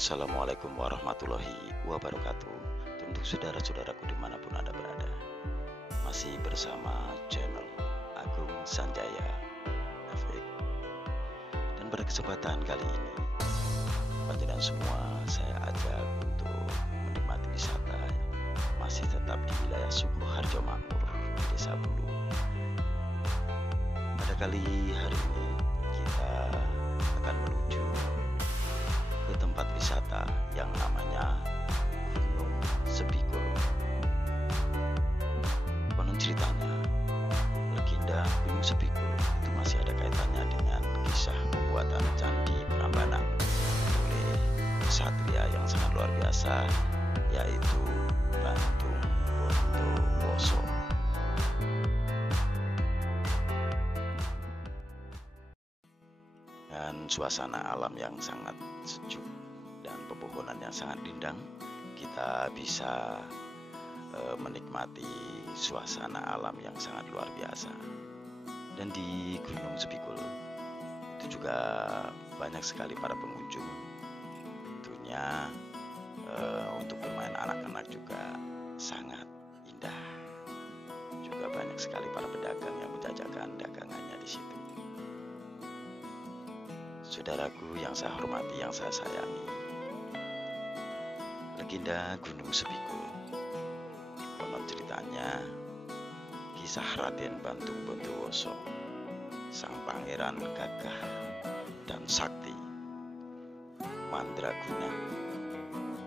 Assalamualaikum warahmatallahi wabarakatuh. Untuk saudara-saudaraku dimanapun Anda berada, masih bersama channel Agung Sanjaya FX. Dan pada kesempatan kali ini, panjenengan semua saya ajak untuk menikmati wisata masih tetap di wilayah Sukoharjo Makmur, Desa Bulu. Pada kali hari ini kita akan menuju ke tempat wisata yang namanya Gunung Sepikul. Konon ceritanya, legenda Gunung Sepikul itu masih ada kaitannya dengan kisah pembuatan Candi Prambanan oleh ksatria yang sangat luar biasa, yaitu Bantung Bondowoso. Dan suasana alam yang sangat sejuk dan pepohonan yang sangat rindang, kita bisa menikmati suasana alam yang sangat luar biasa. Dan di Gunung Sepikul itu juga banyak sekali para pengunjung. Tentunya untuk bermain anak-anak juga sangat indah. Juga banyak sekali para pedagang yang menjajakan dagangannya di situ. Saudaraku yang saya hormati, yang saya sayangi, legenda Gunung Sepikul, konon ceritanya kisah Raden Bantung Bondowoso, sang pangeran gagah dan sakti, Mandraguna,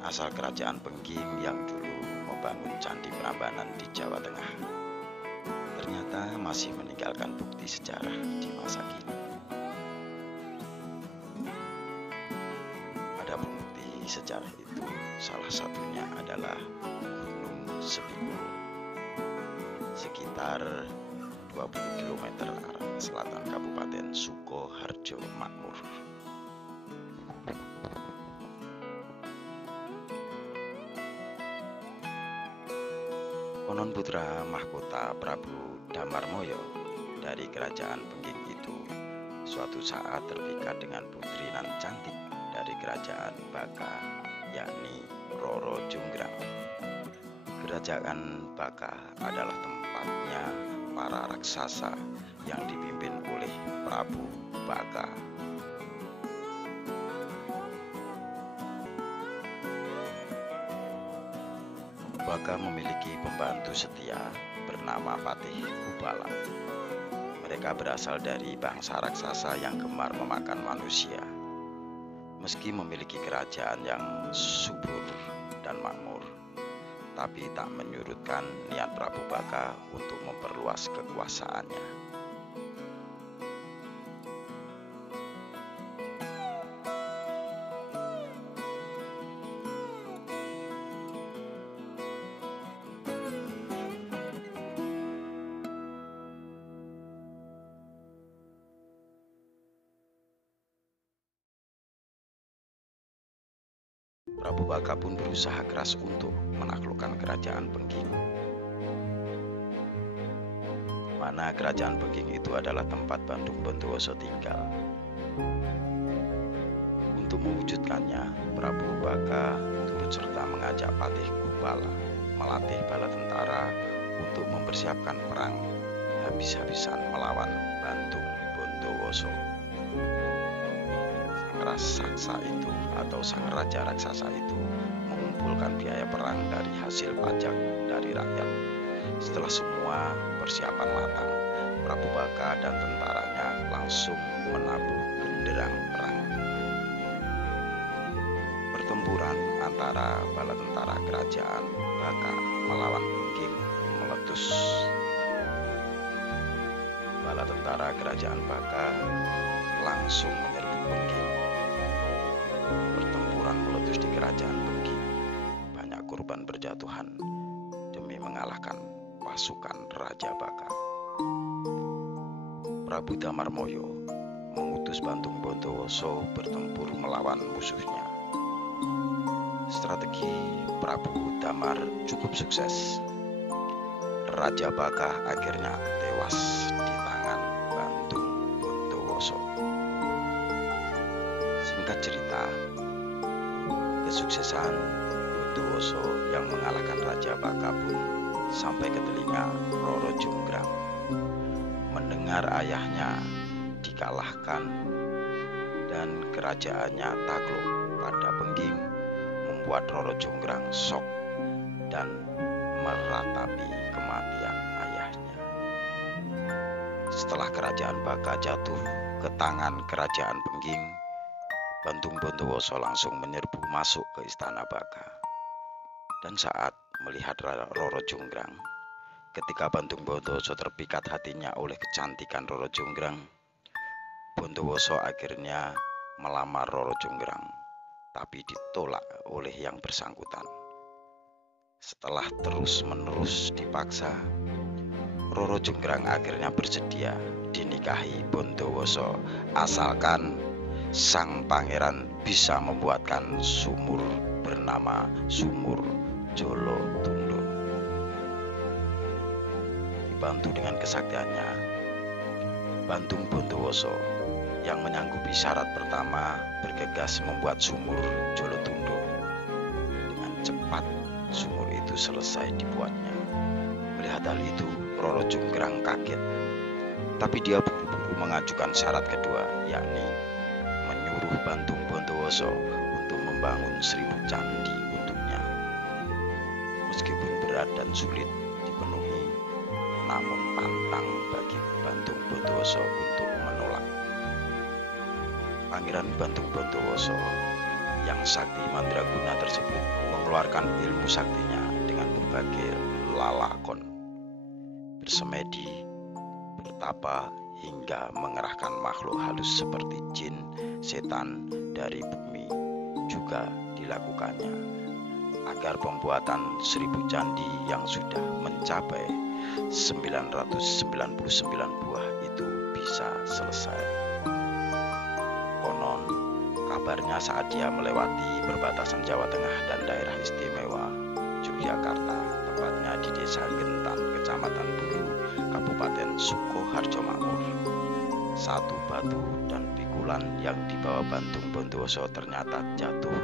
asal kerajaan Pengging yang dulu membangun Candi Prambanan di Jawa Tengah, ternyata masih meninggalkan bukti sejarah di masa kini. Sejarah itu salah satunya adalah Gunung Sepikul, sekitar 20 km arah selatan Kabupaten Sukoharjo Makmur. Konon putra mahkota Prabu Damarmoyo dari kerajaan Pengging itu suatu saat terpikat dengan putri nan cantik dari kerajaan Baka, yakni Roro Jonggrang. Kerajaan Baka adalah tempatnya para raksasa yang dipimpin oleh Prabu Baka. Baka memiliki pembantu setia bernama Patih Kubala. Mereka berasal dari bangsa raksasa yang gemar memakan manusia. Meski memiliki kerajaan yang subur dan makmur, tapi tak menyurutkan niat Prabu Baka untuk memperluas kekuasaannya. Prabu Baka pun berusaha keras untuk menaklukkan kerajaan Pengging. Mana kerajaan Pengging itu adalah tempat Bantung Bondowoso tinggal. Untuk mewujudkannya, Prabu Baka turut serta mengajak Patih Kubala melatih bala tentara untuk mempersiapkan perang habis-habisan melawan Bantung Bondowoso. Raksasa itu atau sang raja raksasa itu mengumpulkan biaya perang dari hasil pajak dari rakyat. Setelah semua persiapan matang, Prabu Baka dan tentaranya langsung menabuh genderang perang. Pertempuran antara bala tentara kerajaan Baka melawan Pengging meletus. Bala tentara kerajaan Baka langsung menyerbu Pengging. Pertempuran meletus di kerajaan Pengging. Banyak korban berjatuhan demi mengalahkan pasukan Raja Baka. Prabu Damarmoyo mengutus Bantung Bondowoso bertempur melawan musuhnya. Strategi Prabu Damar cukup sukses. Raja Baka akhirnya tewas di tangan Bantung Bondowoso. Singkat cerita, Kesuksesan Bondowoso yang mengalahkan Raja Baka pun sampai ke telinga Roro Jonggrang. Mendengar ayahnya dikalahkan dan kerajaannya takluk pada Bengging, membuat Roro Jonggrang shock dan meratapi kematian ayahnya. Setelah kerajaan Baka jatuh ke tangan kerajaan Bengging, Bantung Bondowoso langsung menyerbu masuk ke istana Baka. Dan saat melihat Roro Jonggrang, ketika Bantung Bondowoso terpikat hatinya oleh kecantikan Roro Jonggrang, Bondowoso akhirnya melamar Roro Jonggrang, tapi ditolak oleh yang bersangkutan. Setelah terus-menerus dipaksa, Roro Jonggrang akhirnya bersedia dinikahi Bondowoso, asalkan sang pangeran bisa membuatkan sumur bernama Sumur Jolo Tundo. Dibantu dengan kesaktiannya, Bantung Bondowoso yang menyanggupi syarat pertama bergegas membuat Sumur Jolo Tundo. Dengan cepat sumur itu selesai dibuatnya. Melihat hal itu, Roro Jonggrang kaget, tapi dia buru-buru mengajukan syarat kedua, yakni menyuruh Bantung Bondowoso untuk membangun 1000 candi untuknya. Meskipun berat dan sulit dipenuhi, namun pantang bagi Bantung Bondowoso untuk menolak. Pangeran Bantung Bondowoso yang sakti mandraguna tersebut mengeluarkan ilmu saktinya dengan berbagai lalakon, bersemedi, bertapa, hingga mengerahkan makhluk halus seperti jin, setan dari bumi juga dilakukannya, agar pembuatan 1000 candi yang sudah mencapai 999 buah itu bisa selesai. Konon kabarnya saat dia melewati perbatasan Jawa Tengah dan daerah istimewa Yogyakarta, tepatnya di desa Gentan, kecamatan Bulu, Kabupaten Sukoharjo Makmur, satu batu dan pikulan yang dibawa Bantung Bondowoso ternyata jatuh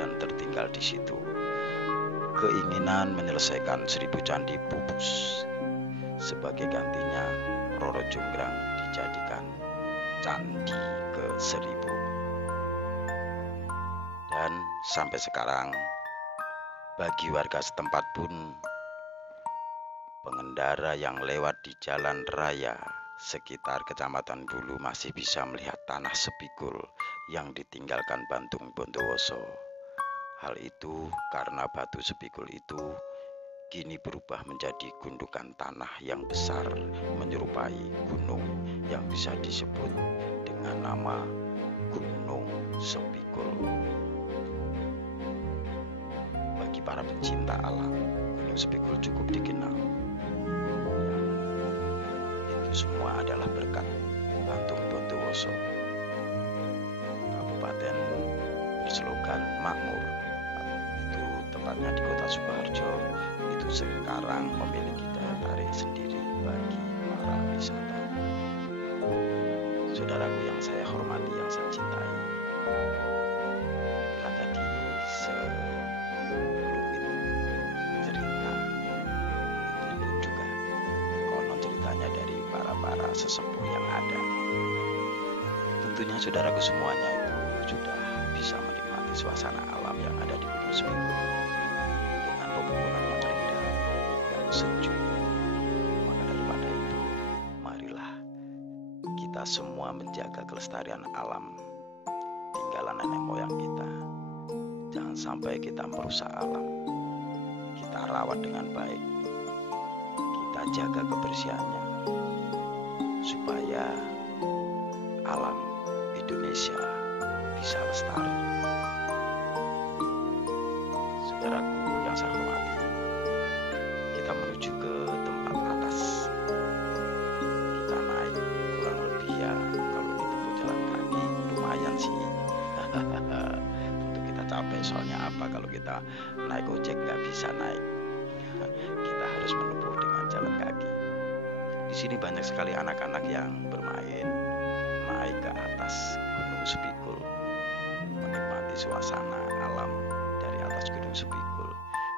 dan tertinggal di situ. Keinginan menyelesaikan 1000 candi pupus. Sebagai gantinya, Roro Jonggrang dijadikan candi ke-1000. Dan sampai sekarang, bagi warga setempat pun, pengendara yang lewat di jalan raya sekitar Kecamatan Bulu masih bisa melihat tanah sepikul yang ditinggalkan Bantung Bondowoso. Hal itu karena batu sepikul itu kini berubah menjadi gundukan tanah yang besar menyerupai gunung yang bisa disebut dengan nama Gunung Sepikul. Bagi para pecinta alam, Gunung Sepikul cukup dikenal. Itu semua adalah berkat Bantung Bondowoso. Kabupaten berslogan makmur, itu tepatnya di kota Sukoharjo, itu sekarang memiliki daya tarik sendiri bagi para wisata. Saudaraku yang saya hormati, yang saya cintai, bila tadi sekelumit cerita, itu pun juga konon ceritanya dari para sesepuh yang ada. Tentunya saudaraku semuanya itu sudah bisa menikmati suasana alam yang ada di Gunung Sepikul dengan pepohonan yang rindang, yang sejuk. Maka daripada itu, marilah kita semua menjaga kelestarian alam tinggalan nenek moyang kita. Jangan sampai kita merusak alam. Kita rawat dengan baik, kita jaga kebersihannya, supaya alam Indonesia bisa lestari. Saudaraku yang saya hormati, kita menuju ke tempat atas. Kita naik kurang lebih ya, kalau ditempuh jalan kaki lumayan sih. Tentu kita capek, soalnya apa, kalau kita naik ojek nggak bisa naik. Kita harus menempuh dengan jalan kaki. Di sini banyak sekali anak-anak yang bermain, naik ke atas Gunung Sepikul, menikmati suasana alam Gunung Sepikul.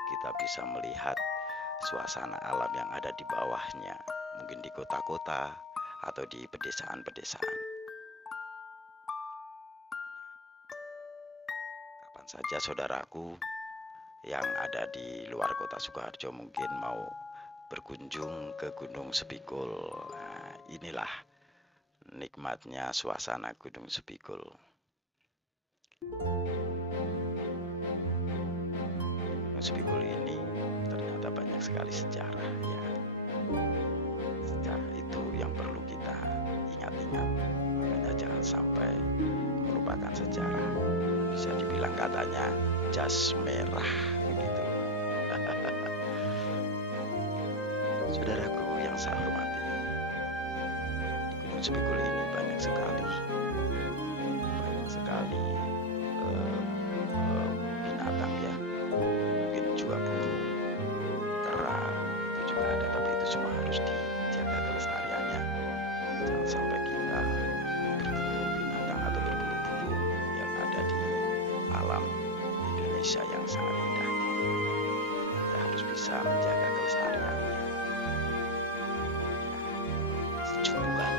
Kita bisa melihat suasana alam yang ada di bawahnya, mungkin di kota-kota atau di pedesaan-pedesaan. Kapan saja saudaraku yang ada di luar kota Sukoharjo mungkin mau berkunjung ke Gunung Sepikul. Nah, inilah nikmatnya suasana Gunung Sepikul. Gunung Sepikul ini ternyata banyak sekali sejarah ya. Sejarah itu yang perlu kita ingat-ingat. Makanya jangan sampai melupakan sejarah. Bisa dibilang katanya jas merah begitu. Saudaraku yang saya hormati, di Gunung Sepikul ini banyak sekali binatang ya, mungkin juga burung, kera itu juga ada, tapi itu semua harus dijaga kelestariannya. Jangan sampai kita berburu binatang atau berburu burung yang ada di alam Indonesia yang sangat indah. Kita harus bisa menjaga kelestariannya. Sejuk bukan?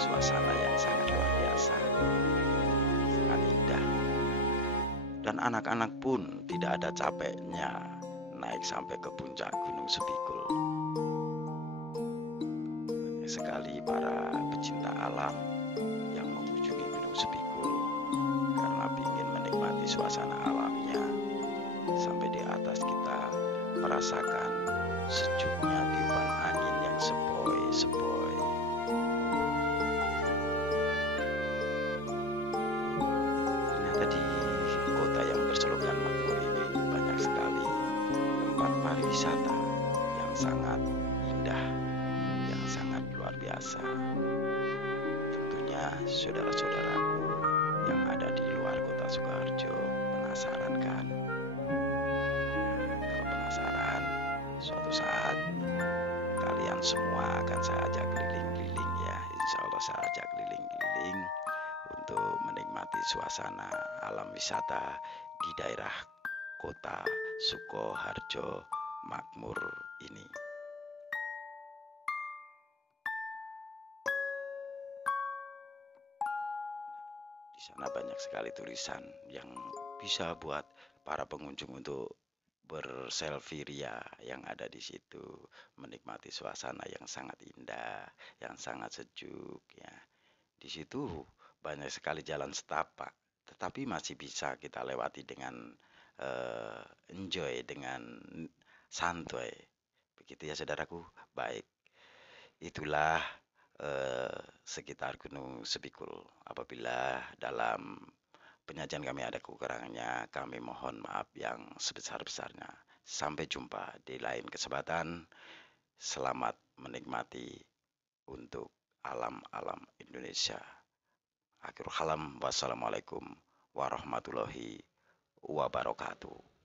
Suasana yang sangat luar biasa, sangat indah. Dan anak-anak pun tidak ada capeknya naik sampai ke puncak Gunung Sepikul. Banyak sekali para pecinta alam yang mengunjungi Gunung Sepikul karena ingin menikmati suasana alamnya. Sampai di atas kita merasakan sejuknya tiupan angin yang sepoi-sepoi. Ternyata di kota yang berslogan makmur ini banyak sekali tempat pariwisata yang sangat indah, yang sangat luar biasa. Tentunya saudara-saudaraku yang ada di luar kota Sukoharjo penasaran kan? Kalau penasaran, suatu saat kalian semua akan saya ajak keliling-keliling ya. Insya Allah saya ajak keliling-keliling untuk menikmati suasana alam wisata di daerah kota Sukoharjo makmur ini. Di sana banyak sekali tulisan yang bisa buat para pengunjung untuk berselfie ria yang ada di situ, menikmati suasana yang sangat indah, yang sangat sejuk ya. Di situ banyak sekali jalan setapak, tetapi masih bisa kita lewati dengan enjoy, dengan santuy. Begitu ya saudaraku. Baik, itulah sekitar Gunung Sepikul. Apabila dalam penyajian kami ada kekurangannya, kami mohon maaf yang sebesar-besarnya. Sampai jumpa di lain kesempatan. Selamat menikmati untuk alam-alam Indonesia. Akhirul kalam, wassalamualaikum warahmatullahi wabarakatuh.